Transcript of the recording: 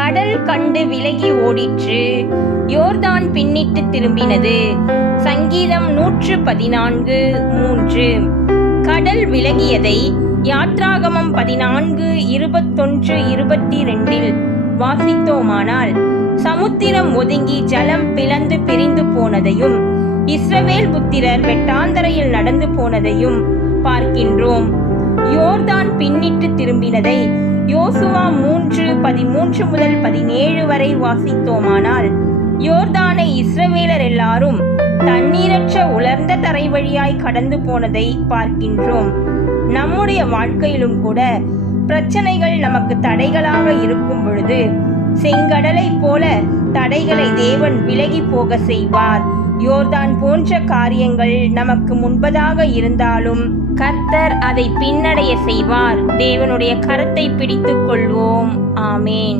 கடல் கண்டு விலகி ஓடிற்று, யோர்தான் பின்னிட்டு திரும்பினது. சங்கீதம் 114:3. கடல் விலகியதை யாத்ராகமம் 14:21-22 வாசித்தோமானால், சமுத்திரம் ஒதுங்கி ஜலம் பிளந்து பிரிந்து போனதையும் இஸ்ரவேல் புத்திரர் வெட்டாந்தரையில் நடந்து போனதையும் பார்க்கின்றோம். யோர்தான் பின்னிட்டு திரும்பினதை யோசுவா 3:13-17 வரை வாசித்தோமானால், யோர்தானை இஸ்ரவேலர் எல்லாரும் தண்ணீரற்ற உலர்ந்த தரை வழியாய் கடந்து போனதை பார்க்கின்றோம். நம்முடைய வாழ்க்கையிலும் கூட பிரச்சனைகள் நமக்கு தடைகளாக இருக்கும் பொழுது, செங்கடலை போல தடைகளை தேவன் விலகி போக செய்வார். யோர்தான் போன்ற காரியங்கள் நமக்கு முன்பதாக இருந்தாலும் கர்த்தர் அதை பின்னடைய செய்வார். தேவனுடைய கரத்தை பிடித்துக் கொள்வோம். ஆமேன்.